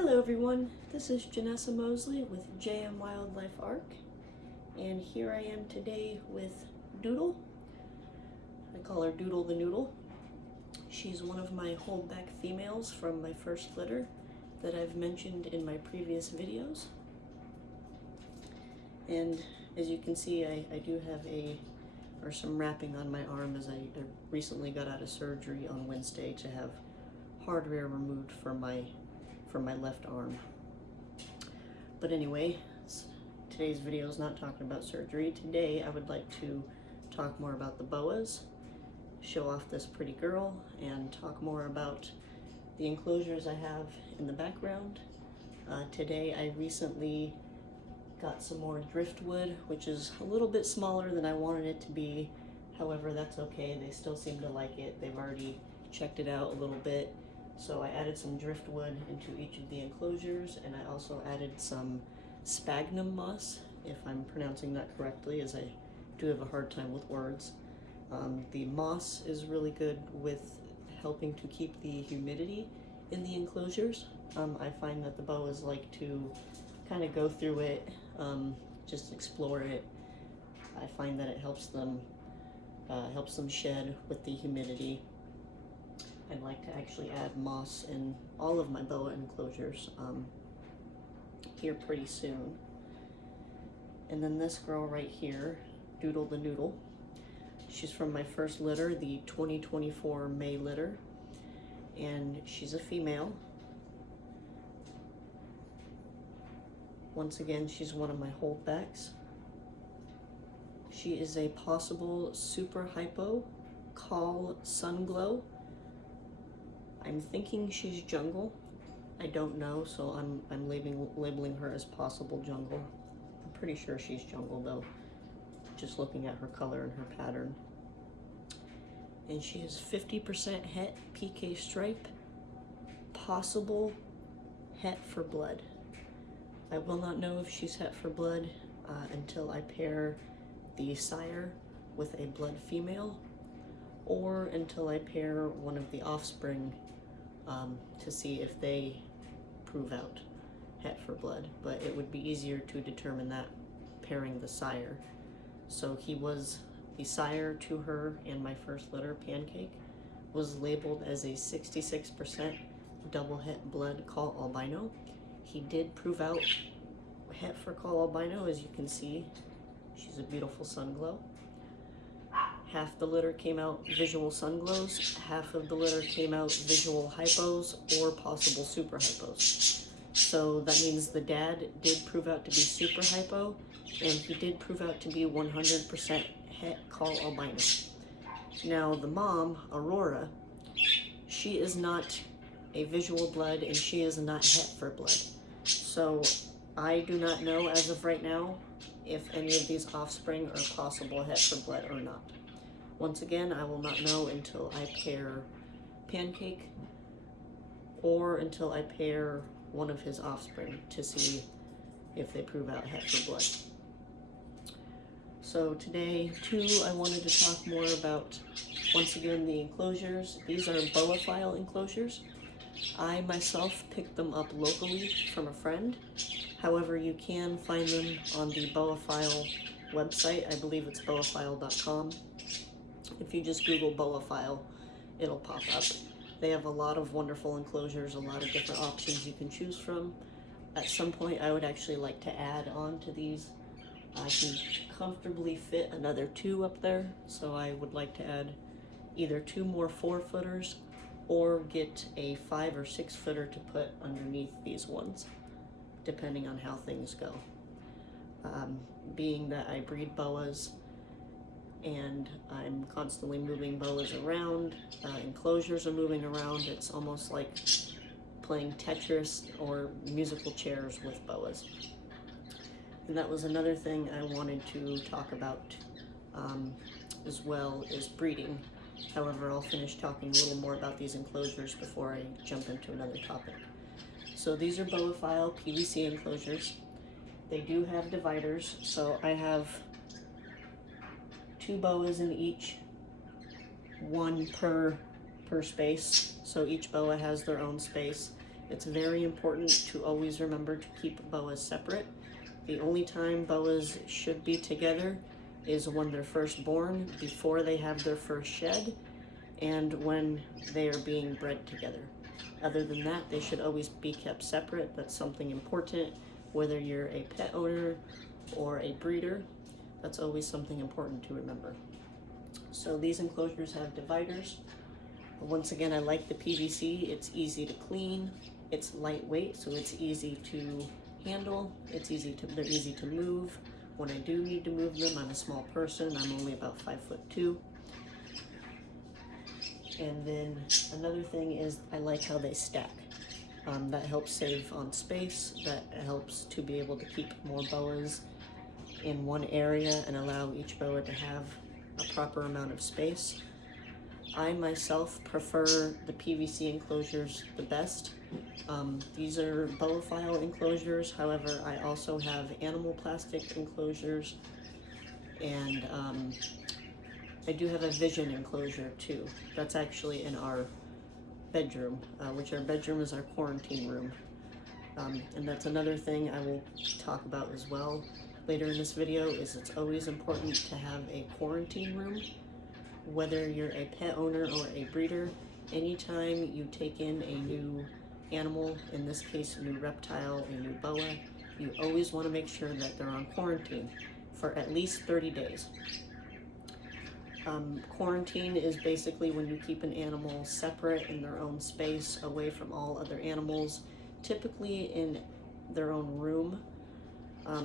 Hello everyone, this is Janessa Mosley with JM Wildlife Arc, and here I am today with Doodle. I call her Doodle the Noodle. She's one of my holdback females from my first litter that I've mentioned in my previous videos. And as you can see, I do have some wrapping on my arm, as I recently got out of surgery on Wednesday to have hardware removed from my left arm. But anyway, today's video is not talking about surgery. Today I would like to talk more about the boas, show off this pretty girl, and talk more about the enclosures I have in the background. Today I recently got some more driftwood, which is a little bit smaller than I wanted it to be. However, that's okay. They still seem to like it. They've already checked it out a little bit. So I added some driftwood into each of the enclosures, and I also added some sphagnum moss, if I'm pronouncing that correctly, as I do have a hard time with words. The moss is really good with helping to keep the humidity in the enclosures. I find that the boas like to kind of go through it, just explore it. I find that it helps them shed with the humidity. I'd like to actually add moss in all of my boa enclosures here pretty soon. And then this girl right here, Doodle the Noodle, she's from my first litter, the 2024 May litter, and she's a female. Once again, she's one of my holdbacks. She is a possible super hypo call Sunglow. I'm thinking she's jungle. I don't know, so I'm labeling her as possible jungle. I'm pretty sure she's jungle though, just looking at her color and her pattern. And she is 50% het PK stripe, possible het for blood. I will not know if she's het for blood until I pair the sire with a blood female, or until I pair one of the offspring to see if they prove out het for blood. But it would be easier to determine that pairing the sire. So he was the sire to her, and my first litter, Pancake, was labeled as a 66% double het blood call albino. He did prove out het for call albino, as you can see. She's a beautiful sunglow. Half the litter came out visual sunglows, half of the litter came out visual hypos or possible super hypos. So that means the dad did prove out to be super hypo, and he did prove out to be 100% het call albino. Now the mom, Aurora, she is not a visual blood, and she is not het for blood. So I do not know as of right now if any of these offspring are possible het for blood or not. Once again, I will not know until I pair Pancake or until I pair one of his offspring to see if they prove out het for blood. So today, too, I wanted to talk more about, once again, the enclosures. These are boa file enclosures. I myself picked them up locally from a friend. However, you can find them on the boa file website. I believe it's boafile.com. If you just Google boa file, it'll pop up. They have a lot of wonderful enclosures, a lot of different options you can choose from. At some point, I would actually like to add on to these. I can comfortably fit another 2 up there, so I would like to add either 2 more 4-footers or get a 5 or 6 footer to put underneath these ones, depending on how things go. Being that I breed boas and I'm constantly moving boas around, enclosures are moving around, it's almost like playing Tetris or musical chairs with boas. And that was another thing I wanted to talk about as well, is breeding. However, I'll finish talking a little more about these enclosures before I jump into another topic. So these are boa file PVC enclosures. They do have dividers, so I have 2 boas in each, 1 per space. So each boa has their own space. It's very important to always remember to keep boas separate. The only time boas should be together is when they're first born, before they have their first shed, and when they are being bred together. Other than that, they should always be kept separate. That's something important, whether you're a pet owner or a breeder. That's always something important to remember. So these enclosures have dividers. Once again, I like the PVC. It's easy to clean. It's lightweight, so it's easy to handle. They're easy to move. When I do need to move them, I'm a small person. I'm only about 5'2". And then another thing is I like how they stack. That helps save on space. That helps to be able to keep more boas in one area and allow each boa to have a proper amount of space. I myself prefer the PVC enclosures the best. These are boaphile enclosures. However, I also have animal plastic enclosures, and I do have a vision enclosure too. That's actually in our bedroom, which our bedroom is our quarantine room. And that's another thing I will talk about as well later in this video, is it's always important to have a quarantine room. Whether you're a pet owner or a breeder, anytime you take in a new animal, in this case a new reptile, a new boa, you always want to make sure that they're on quarantine for at least 30 days. Quarantine is basically when you keep an animal separate in their own space, away from all other animals, typically in their own room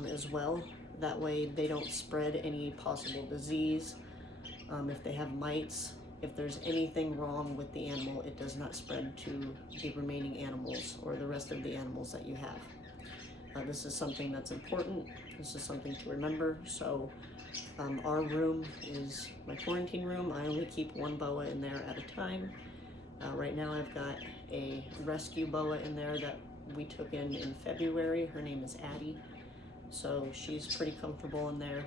as well. That way they don't spread any possible disease. If they have mites, if there's anything wrong with the animal, it does not spread to the remaining animals or the rest of the animals that you have. This is something that's important. This is something to remember. So our room is my quarantine room. I only keep one boa in there at a time. Right now I've got a rescue boa in there that we took in February. Her name is Addie. So she's pretty comfortable in there.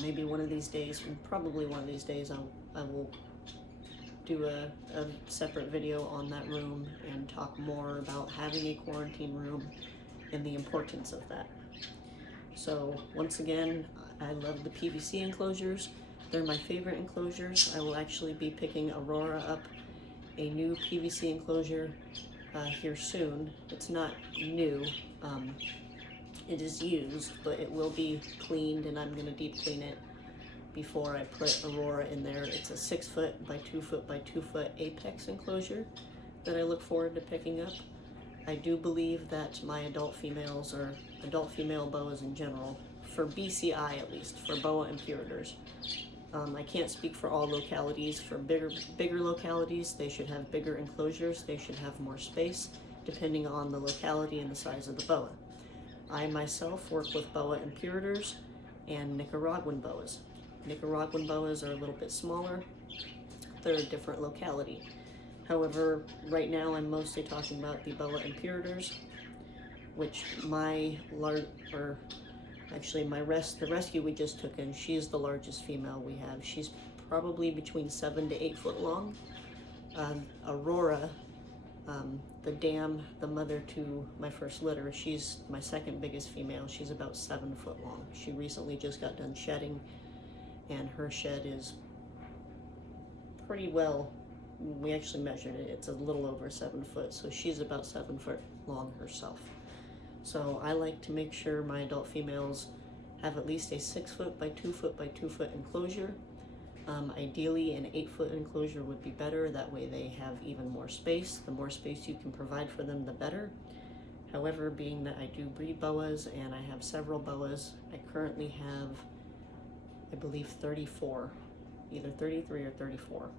Maybe one of these days, probably one of these days, I will do a separate video on that room and talk more about having a quarantine room and the importance of that. So once again, I love the PVC enclosures. They're my favorite enclosures. I will actually be picking Aurora up a new PVC enclosure here soon. It's not new. It is used, but it will be cleaned, and I'm going to deep clean it before I put Aurora in there. It's a 6 foot by 2 foot by 2 foot apex enclosure that I look forward to picking up. I do believe that my adult females, or adult female boas in general, for BCI at least, for boa imperators, I can't speak for all localities. For bigger localities, they should have bigger enclosures. They should have more space, depending on the locality and the size of the boa. I myself work with boa imperators and Nicaraguan boas. Nicaraguan boas are a little bit smaller. They're a different locality. However, right now I'm mostly talking about the boa imperators, which the rescue we just took in, she's the largest female we have. She's probably between 7 to 8 foot long. Aurora, the mother to my first litter, she's my second biggest female. She's about 7 foot long. She recently just got done shedding, and her shed is pretty well, we actually measured it, it's a little over 7 foot, so she's about 7 foot long herself. So I like to make sure my adult females have at least a 6 foot by 2 foot by 2 foot enclosure. Ideally, an 8 foot enclosure would be better. That way they have even more space. The more space you can provide for them, the better. However, being that I do breed boas and I have several boas, I currently have, I believe, 34, either 33 or 34.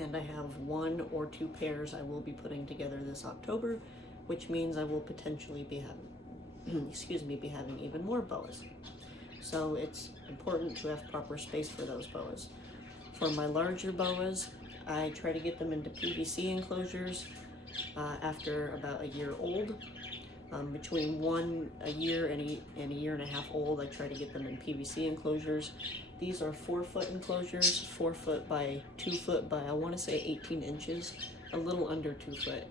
And I have 1 or 2 pairs I will be putting together this October, which means I will potentially be having, be having even more boas. So it's important to have proper space for those boas. For my larger boas, I try to get them into PVC enclosures after about a year old. Between a year and a year and a half old, I try to get them in PVC enclosures. These are 4-foot enclosures, 4 foot by 2 foot by, I want to say 18 inches, a little under 2 foot.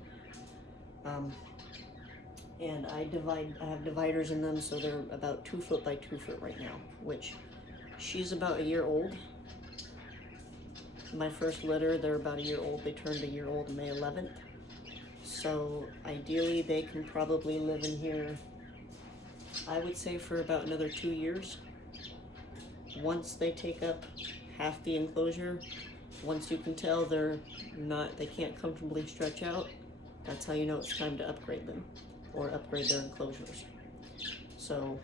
And I have dividers in them, so they're about 2 foot by 2 foot right now, which she's about a year old. My first litter, they're about a year old. They turned a year old May 11th. So ideally they can probably live in here, I would say, for about another 2 years. Once they take up half the enclosure, once you can tell they can't comfortably stretch out, that's how you know it's time to upgrade them or upgrade their enclosures. So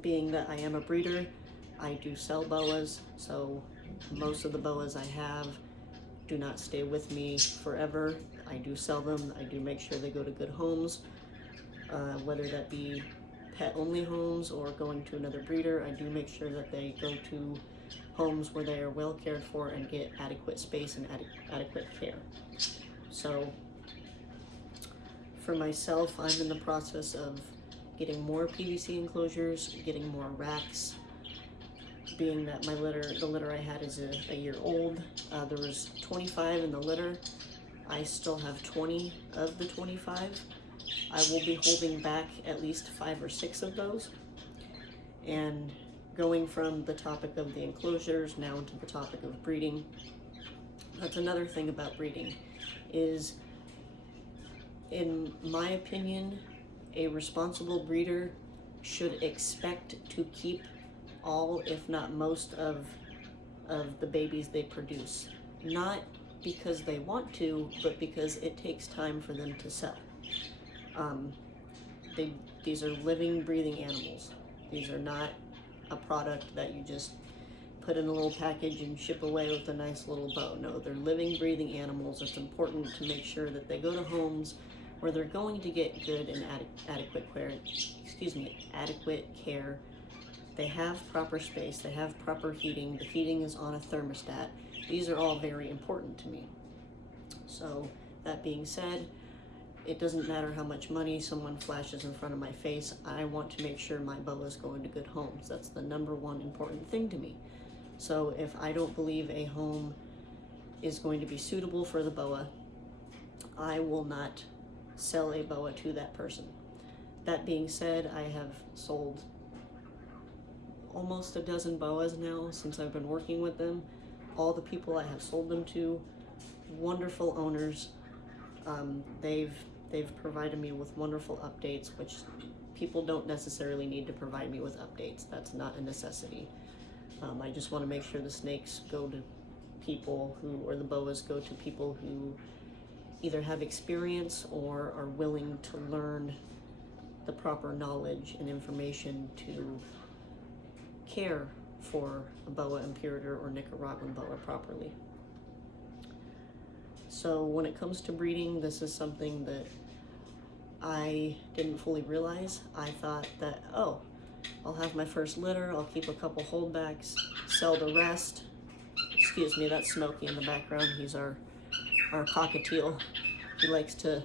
being that I am a breeder, I do sell boas, so most of the boas I have do not stay with me forever. I do sell them. I do make sure they go to good homes, whether that be pet-only homes or going to another breeder. I do make sure that they go to homes where they are well cared for and get adequate space and adequate care. So for myself, I'm in the process of getting more PVC enclosures, getting more racks. Being that the litter I had is a year old. There was 25 in the litter. I still have 20 of the 25. I will be holding back at least 5 or 6 of those. And going from the topic of the enclosures now into the topic of breeding. That's another thing about breeding, is, in my opinion, a responsible breeder should expect to keep all, if not most, of the babies they produce. Not because they want to, but because it takes time for them to sell. These are living, breathing animals. These are not a product that you just put in a little package and ship away with a nice little bow. No, they're living, breathing animals. It's important to make sure that they go to homes where they're going to get good and adequate care. They have proper space, they have proper heating, the heating is on a thermostat. These are all very important to me. So that being said, it doesn't matter how much money someone flashes in front of my face. I want to make sure my boas go into good homes. That's the number one important thing to me. So if I don't believe a home is going to be suitable for the boa, I will not sell a boa to that person. That being said, I have sold almost a dozen boas now since I've been working with them. All the people I have sold them to, wonderful owners. They've provided me with wonderful updates, which people don't necessarily need to provide me with updates. That's not a necessity. I just want to make sure the snakes go to people or the boas go to people who either have experience or are willing to learn the proper knowledge and information to care for a boa imperator or Nicaraguan boa properly. So when it comes to breeding, this is something that I didn't fully realize. I thought that, oh, I'll have my first litter, I'll keep a couple holdbacks, sell the rest. Excuse me, that's Smokey in the background. He's our cockatiel. He likes to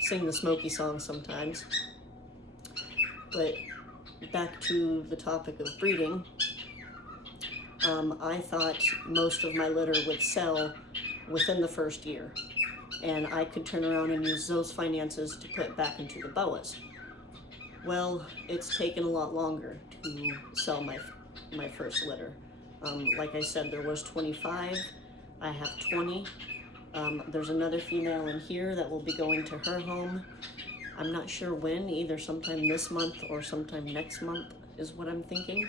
sing the Smokey song sometimes. But back to the topic of breeding, I thought most of my litter would sell within the first year, and I could turn around and use those finances to put back into the boas. Well, it's taken a lot longer to sell my first litter. Like I said, there was 25. I have 20. There's another female in here that will be going to her home. I'm not sure when, either sometime this month or sometime next month is what I'm thinking.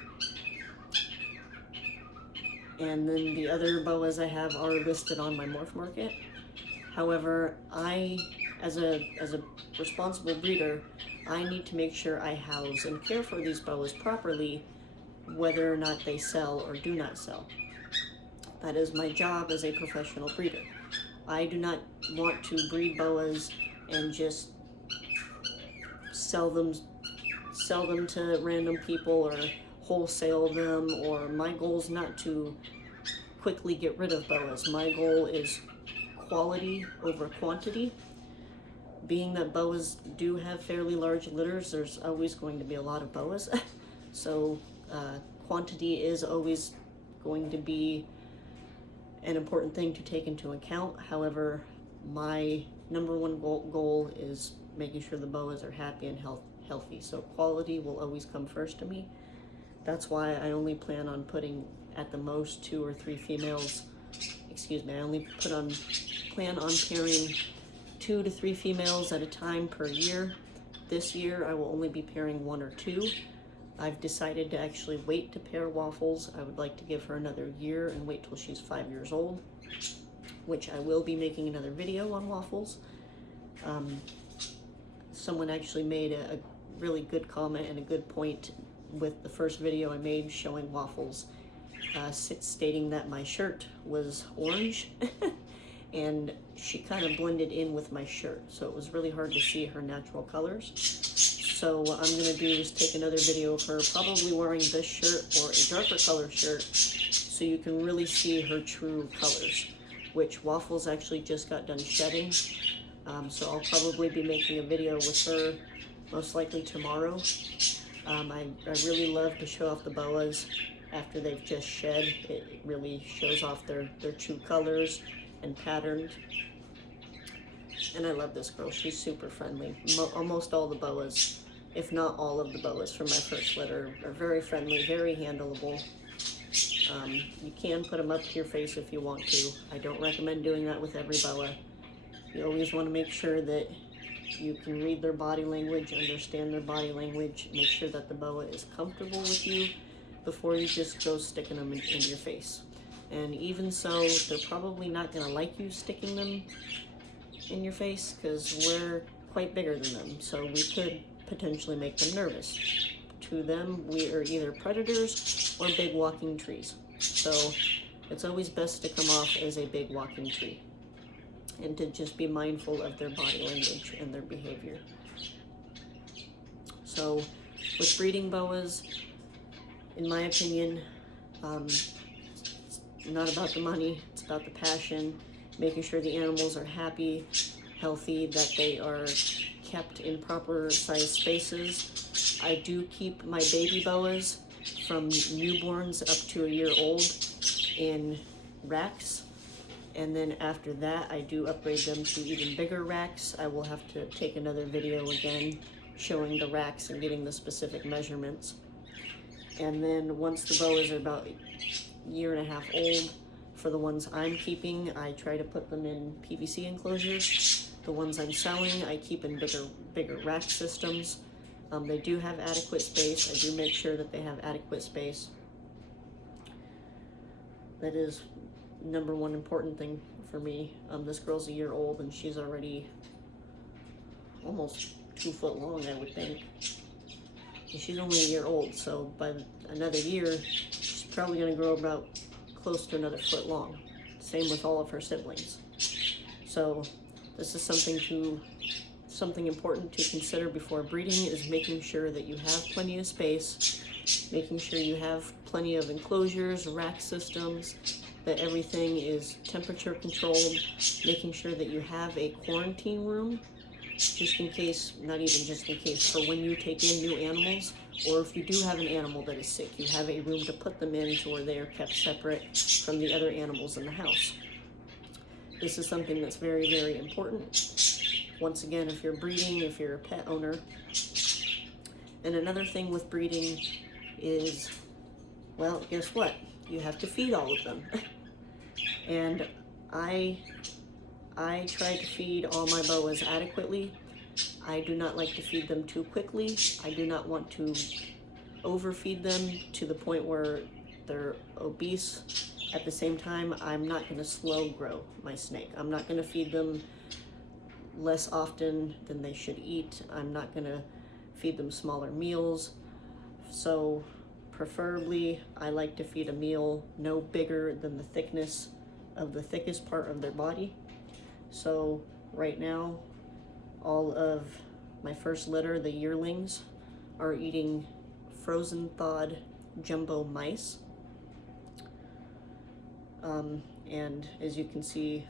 And then the other boas I have are listed on my MorphMarket. However, I, as a responsible breeder, I need to make sure I house and care for these boas properly, whether or not they sell or do not sell. That is my job as a professional breeder. I do not want to breed boas and just sell them to random people or wholesale them, or my goal is not to quickly get rid of boas. My goal is quality over quantity. being that boas do have fairly large litters, there's always going to be a lot of boas. So quantity is always going to be an important thing to take into account. However, my number one goal is making sure the boas are happy and healthy. So quality will always come first to me. That's why I only plan on putting at the most 2 or 3 females. Excuse me, I only plan on pairing 2 to 3 females at a time per year. This year I will only be pairing 1 or 2. I've decided to actually wait to pair Waffles. I would like to give her another year and wait till she's 5 years old, which I will be making another video on Waffles. Someone actually made a really good comment and a good point with the first video I made showing Waffles, stating that my shirt was orange and she kind of blended in with my shirt, so it was really hard to see her natural colors. So what I'm going to do is take another video of her probably wearing this shirt or a darker color shirt so you can really see her true colors, which Waffles actually just got done shedding. So I'll probably be making a video with her most likely tomorrow. I really love to show off the boas after they've just shed. It really shows off their true colors and patterns. And I love this girl. She's super friendly. Almost all the boas, if not all of the boas from my first litter, are very friendly, very handleable. You can put them up to your face if you want to. I don't recommend doing that with every boa. You always want to make sure that you can read their body language, understand their body language, make sure that the boa is comfortable with you before you just go sticking them in your face. And even so, they're probably not going to like you sticking them in your face because we're quite bigger than them, so we could potentially make them nervous. To them, we are either predators or big walking trees. So it's always best to come off as a big walking tree and to just be mindful of their body language and their behavior. So with breeding boas, in my opinion, it's not about the money, it's about the passion, making sure the animals are happy, healthy, that they are kept in proper size spaces. I do keep my baby boas from newborns up to a year old in racks. And then after that, I do upgrade them to even bigger racks. I will have to take another video again showing the racks and getting the specific measurements. And then once the boas are about a year and a half old, for the ones I'm keeping, I try to put them in PVC enclosures. The ones I'm selling, I keep in bigger rack systems. They do have adequate space. I do make sure that they have adequate space. That is number one important thing for me. This girl's a year old and she's already almost 2 foot long, I would think. And she's only a year old, so by another year, she's probably going to grow about close to another foot long. Same with all of her siblings. So this is something important to consider before breeding, is making sure that you have plenty of space, making sure you have plenty of enclosures, rack systems, that everything is temperature controlled, making sure that you have a quarantine room, just in case, not even just in case, for when you take in new animals, or if you do have an animal that is sick, you have a room to put them in to where they are kept separate from the other animals in the house. This is something that's very, very important. Once again, if you're breeding, if you're a pet owner. And another thing with breeding is, well, guess what? You have to feed all of them. And I try to feed all my boas adequately. I do not like to feed them too quickly. I do not want to overfeed them to the point where they're obese. At the same time, I'm not going to slow grow my snake. I'm not going to feed them less often than they should eat. I'm not going to feed them smaller meals. So preferably, I like to feed a meal no bigger than the thickness of the thickest part of their body. So right now, all of my first litter, the yearlings, are eating frozen thawed jumbo mice. And as you can see,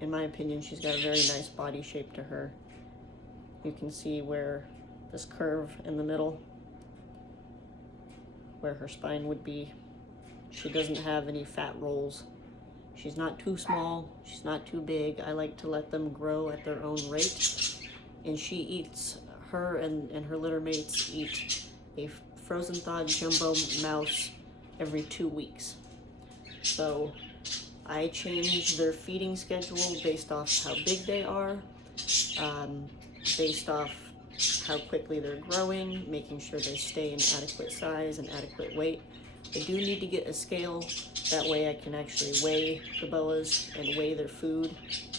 in my opinion, she's got a very nice body shape to her. You can see where this curve in the middle, where her spine would be. She doesn't have any fat rolls. She's not too small, she's not too big. I like to let them grow at their own rate. And she eats, her and her litter mates eat a frozen thawed jumbo mouse every 2 weeks. So I change their feeding schedule based off how big they are, based off how quickly they're growing, making sure they stay in adequate size and adequate weight. I do need to get a scale, that way I can actually weigh the boas and weigh their food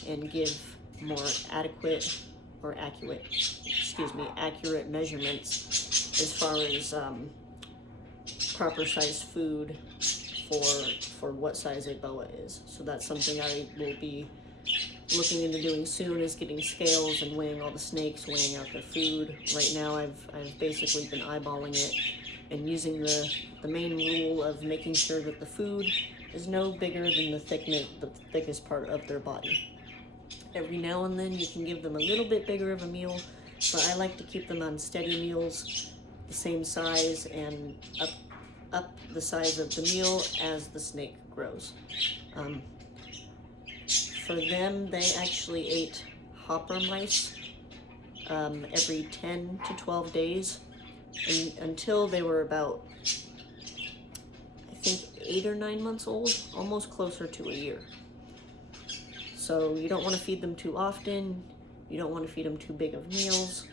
and give more adequate or accurate measurements as far as proper sized food for what size a boa is. So that's something I will be looking into doing soon, is getting scales and weighing all the snakes, weighing out their food. Right now I've basically been eyeballing it and using the main rule of making sure that the food is no bigger than the thickest part of their body. Every now and then you can give them a little bit bigger of a meal, but I like to keep them on steady meals, the same size, and up the size of the meal as the snake grows. For them, they actually ate hopper mice every 10 to 12 days until they were about, I think, 8 or 9 months old, almost closer to a year. So you don't want to feed them too often. You don't want to feed them too big of meals.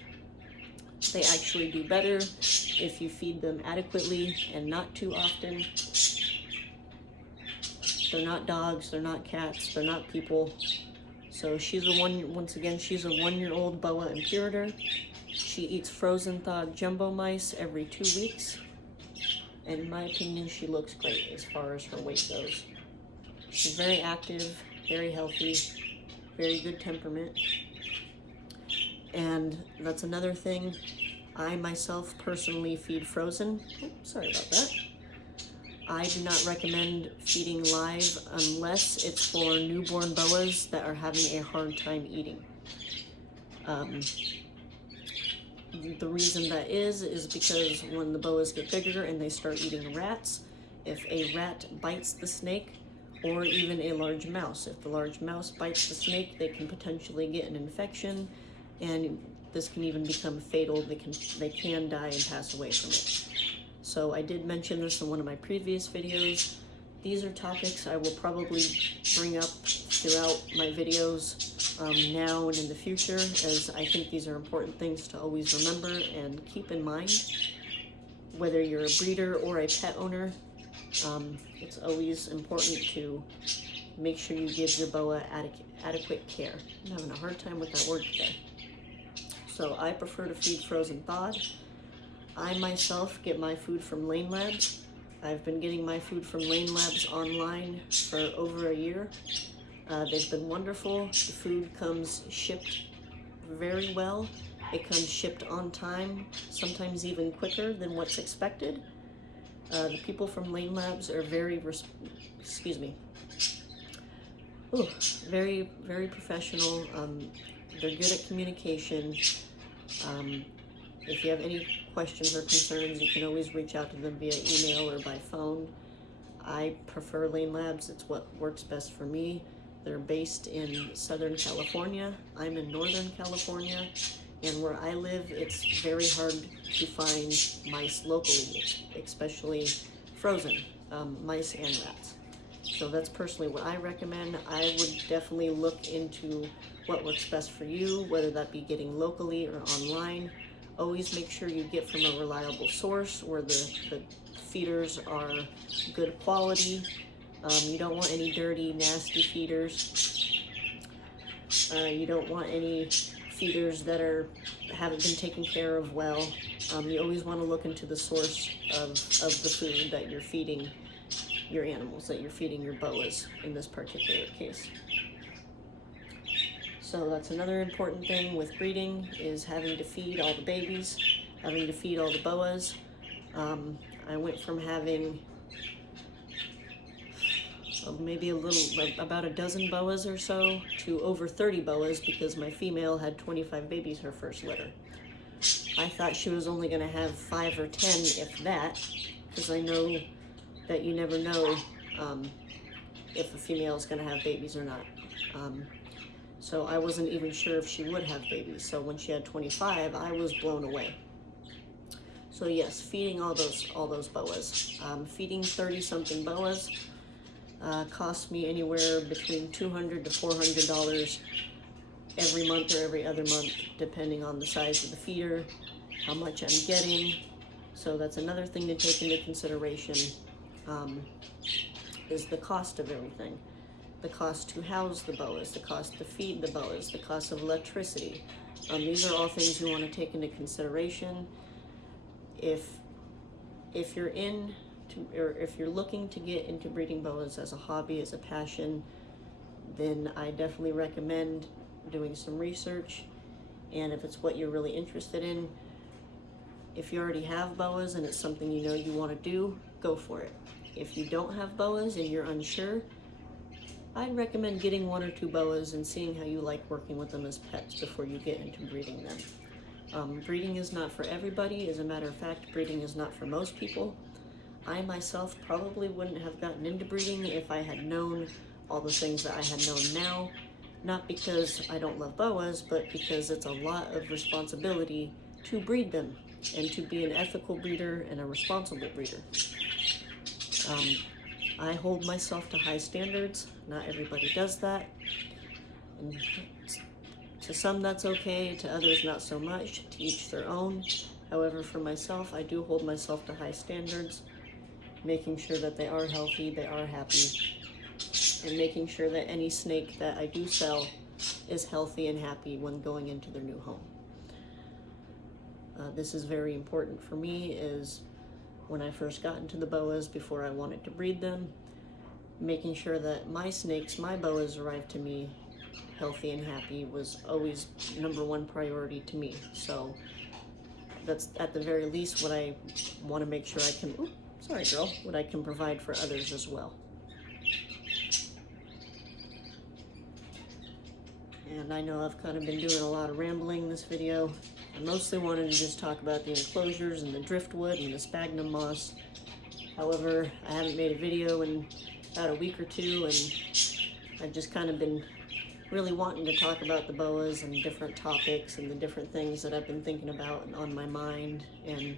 They actually do better if you feed them adequately and not too often. They're not dogs, they're not cats, they're not people. So she's a once again, she's a 1-year-old boa imperator. She eats frozen thawed jumbo mice every 2 weeks. And in my opinion, she looks great as far as her weight goes. She's very active, very healthy, very good temperament. And that's another thing. I myself personally feed frozen. Oh, sorry about that. I do not recommend feeding live unless it's for newborn boas that are having a hard time eating. The reason that is because when the boas get bigger and they start eating rats, if a rat bites the snake, or even a large mouse, if the large mouse bites the snake, they can potentially get an infection, and this can even become fatal. They can die and pass away from it. So I did mention this in one of my previous videos. These are topics I will probably bring up throughout my videos now and in the future, as I think these are important things to always remember and keep in mind. Whether you're a breeder or a pet owner, it's always important to make sure you give your boa adequate care. I'm having a hard time with that word today. So I prefer to feed frozen thawed. I myself get my food from Lane Labs. I've been getting my food from Lane Labs online for over a year. They've been wonderful. The food comes shipped very well. It comes shipped on time, sometimes even quicker than what's expected. The people from Lane Labs are very, very professional. They're good at communication. If you have any questions or concerns, you can always reach out to them via email or by phone. I prefer Lane Labs. It's what works best for me. They're based in Southern California. I'm in Northern California, and where I live, it's very hard to find mice locally, especially frozen mice and rats. So that's personally what I recommend. I would definitely look into what works best for you, whether that be getting locally or online. Always make sure you get from a reliable source where the feeders are good quality. You don't want any dirty, nasty feeders. You don't want any feeders that haven't been taken care of well. You always want to look into the source of the food that you're feeding your animals, that you're feeding your boas in this particular case. So that's another important thing with breeding, is having to feed all the babies, having to feed all the boas. I went from having, maybe about a dozen boas or so, to over 30 boas, because my female had 25 babies her first litter. I thought she was only going to have 5 or 10, if that, because I know that you never know if a female is going to have babies or not. So I wasn't even sure if she would have babies. So when she had 25, I was blown away. So yes, feeding all those boas. Feeding 30-something boas cost me anywhere between $200 to $400 every month or every other month, depending on the size of the feeder, how much I'm getting. So that's another thing to take into consideration, is the cost of everything. The cost to house the boas, the cost to feed the boas, the cost of electricity. These are all things you want to take into consideration. If you're if you're looking to get into breeding boas as a hobby, as a passion, then I definitely recommend doing some research. And if it's what you're really interested in, if you already have boas and it's something you know you want to do, go for it. If you don't have boas and you're unsure, I'd recommend getting 1 or 2 boas and seeing how you like working with them as pets before you get into breeding them. Breeding is not for everybody. As a matter of fact, breeding is not for most people. I myself probably wouldn't have gotten into breeding if I had known all the things that I had known now. Not because I don't love boas, but because it's a lot of responsibility to breed them and to be an ethical breeder and a responsible breeder. I hold myself to high standards. Not everybody does that. And to some that's okay, to others not so much, to each their own. However, for myself, I do hold myself to high standards, making sure that they are healthy, they are happy, and making sure that any snake that I do sell is healthy and happy when going into their new home. This is very important for me, is when I first got into the boas, before I wanted to breed them, making sure that my snakes, my boas, arrived to me healthy and happy was always #1 priority to me. So that's at the very least what I want to make sure I can, what I can provide for others as well. And I know I've kind of been doing a lot of rambling in this video. I mostly wanted to just talk about the enclosures and the driftwood and the sphagnum moss. However, I haven't made a video in about a week or 2, and I've just kind of been really wanting to talk about the boas and different topics and the different things that I've been thinking about and on my mind, and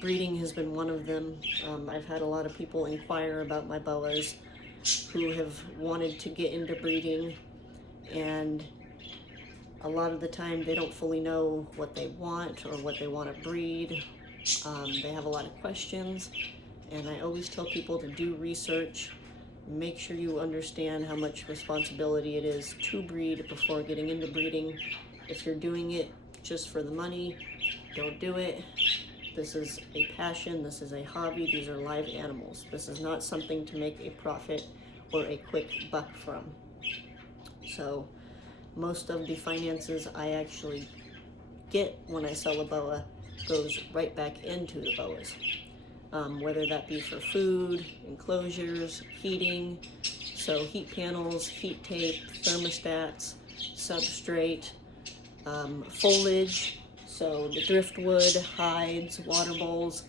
breeding has been one of them. I've had a lot of people inquire about my boas who have wanted to get into breeding, and a lot of the time they don't fully know what they want or what they want to breed. They have a lot of questions, and I always tell people to do research. Make sure you understand how much responsibility it is to breed before getting into breeding. If you're doing it just for the money, don't do it. This is a passion, this is a hobby, these are live animals. This is not something to make a profit or a quick buck from. So most of the finances I actually get when I sell a boa goes right back into the boas. Whether that be for food, enclosures, heating, so heat panels, heat tape, thermostats, substrate, foliage, so the driftwood, hides, water bowls.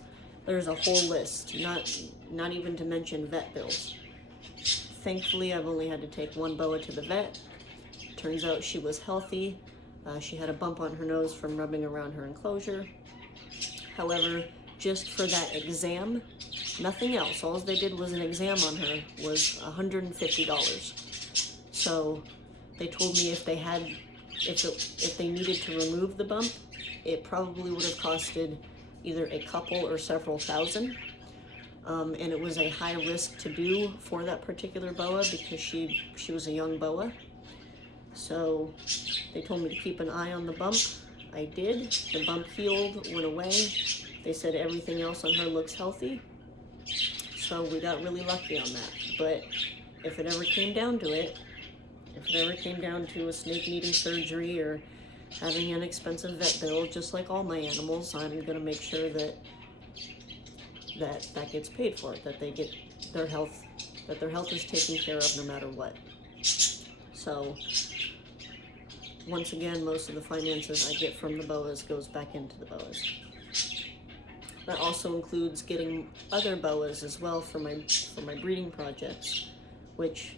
There's a whole list, not even to mention vet bills. Thankfully, I've only had to take 1 boa to the vet. Turns out she was healthy. She had a bump on her nose from rubbing around her enclosure. However, just for that exam, nothing else, all they did was an exam on her, was $150. So they told me if they needed to remove the bump, it probably would have costed either a couple or several thousand. And it was a high risk to do for that particular boa because she was a young boa. So they told me to keep an eye on the bump. I did. The bump healed, went away. They said everything else on her looks healthy. So we got really lucky on that. But if it ever came down to it, if it ever came down to a snake needing surgery or having an expensive vet bill, just like all my animals, I'm going to make sure that gets paid for, that they get their health that their health is taken care of no matter what. So once again, most of the finances I get from the boas goes back into the boas. That also includes getting other boas as well for my breeding projects, which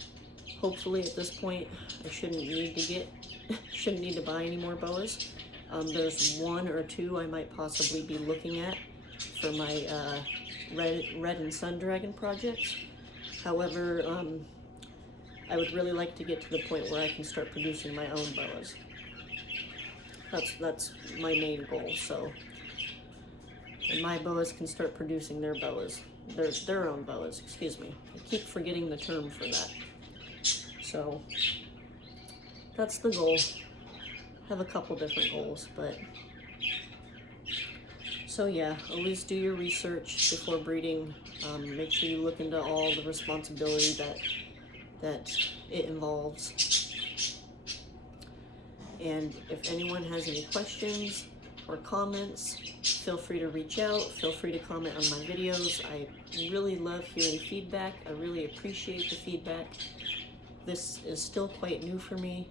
hopefully at this point I shouldn't need to buy any more boas. There's one or two I might possibly be looking at for my red and sun dragon projects. However, I would really like to get to the point where I can start producing my own boas. That's my main goal. So, and my boas can start producing their boas, their own boas. Excuse me. I keep forgetting the term for that. So that's the goal. I have a couple different goals, but so yeah, always do your research before breeding. Make sure you look into all the responsibility that it involves. And if anyone has any questions or comments, feel free to reach out. Feel free to comment on my videos. I really love hearing feedback. I really appreciate the feedback. This is still quite new for me.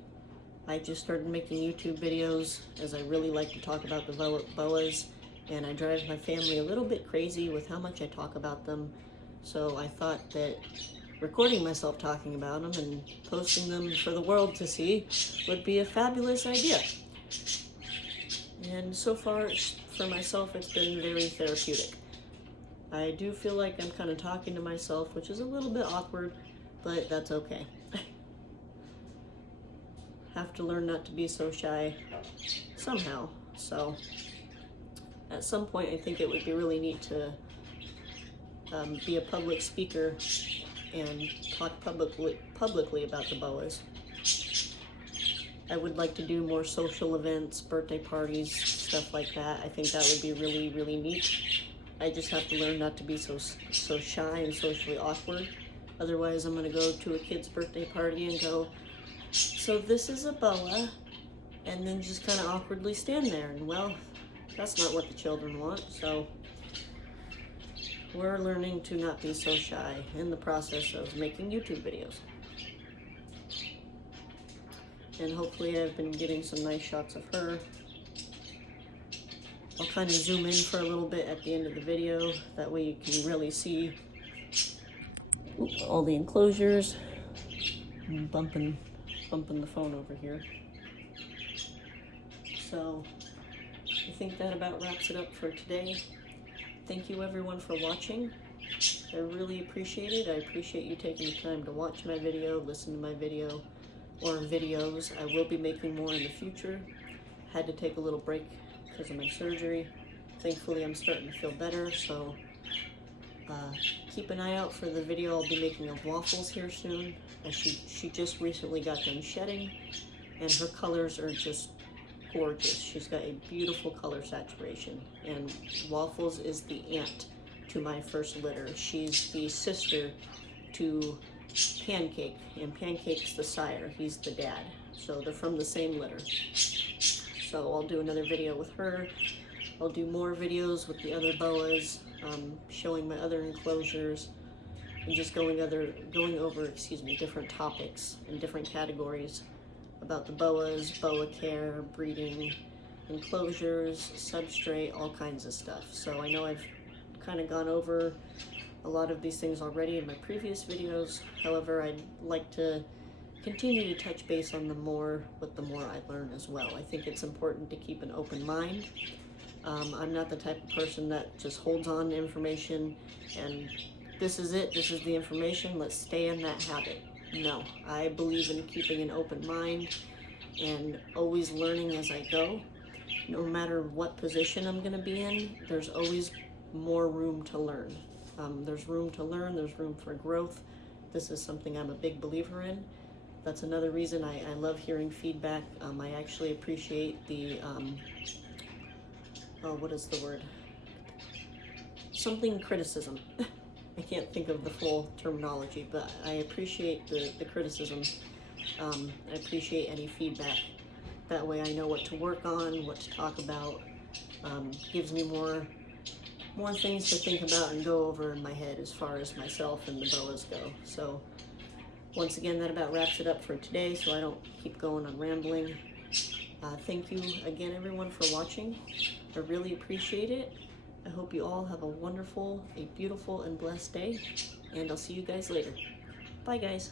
I just started making YouTube videos as I really like to talk about the boas, and I drive my family a little bit crazy with how much I talk about them. So I thought that recording myself talking about them and posting them for the world to see would be a fabulous idea. And so far, for myself, it's been very therapeutic. I do feel like I'm kind of talking to myself, which is a little bit awkward, but that's okay. Have to learn not to be so shy somehow. So at some point, I think it would be really neat to be a public speaker and talk publicly about the boas. I would like to do more social events, birthday parties, stuff like that. I think that would be really, really neat. I just have to learn not to be so shy and socially awkward. Otherwise, I'm going to go to a kid's birthday party and go, "So this is a boa," and then just kind of awkwardly stand there. And well, that's not what the children want. So we're learning to not be so shy in the process of making YouTube videos. And hopefully I've been getting some nice shots of her. I'll kind of zoom in for a little bit at the end of the video. That way you can really see all the enclosures. I'm bumping the phone over here. So I think that about wraps it up for today. Thank you everyone for watching. I really appreciate it. I appreciate you taking the time to watch my video, listen to my video, or videos. I will be making more in the future. Had to take a little break because of my surgery. Thankfully I'm starting to feel better, so keep an eye out for the video I'll be making of Waffles here soon. She just recently got done shedding, and her colors are just gorgeous. She's got a beautiful color saturation, and Waffles is the aunt to my first litter. She's the sister to Pancake, and Pancake's the sire. He's the dad. So they're from the same litter. So I'll do another video with her. I'll do more videos with the other boas, showing my other enclosures, and just going over different topics and different categories about the boas, boa care, breeding, enclosures, substrate, all kinds of stuff. So I know I've kind of gone over a lot of these things already in my previous videos. However, I'd like to continue to touch base on them more with the more I learn as well. I think it's important to keep an open mind. I'm not the type of person that just holds on to information and this is it, this is the information, let's stay in that habit. No, I believe in keeping an open mind and always learning as I go. No matter what position I'm going to be in, there's always more room to learn. There's room to learn, there's room for growth. This is something I'm a big believer in. That's another reason I love hearing feedback. I actually appreciate the, what is the word? Criticism. I can't think of the full terminology, but I appreciate the criticism. I appreciate any feedback. That way I know what to work on, what to talk about. Gives me more more things to think about and go over in my head as far as myself and the boas go. So once again, that about wraps it up for today, so I don't keep going on rambling. Thank you again, everyone, for watching. I really appreciate it. I hope you all have a wonderful, a beautiful, and blessed day, and I'll see you guys later. Bye, guys.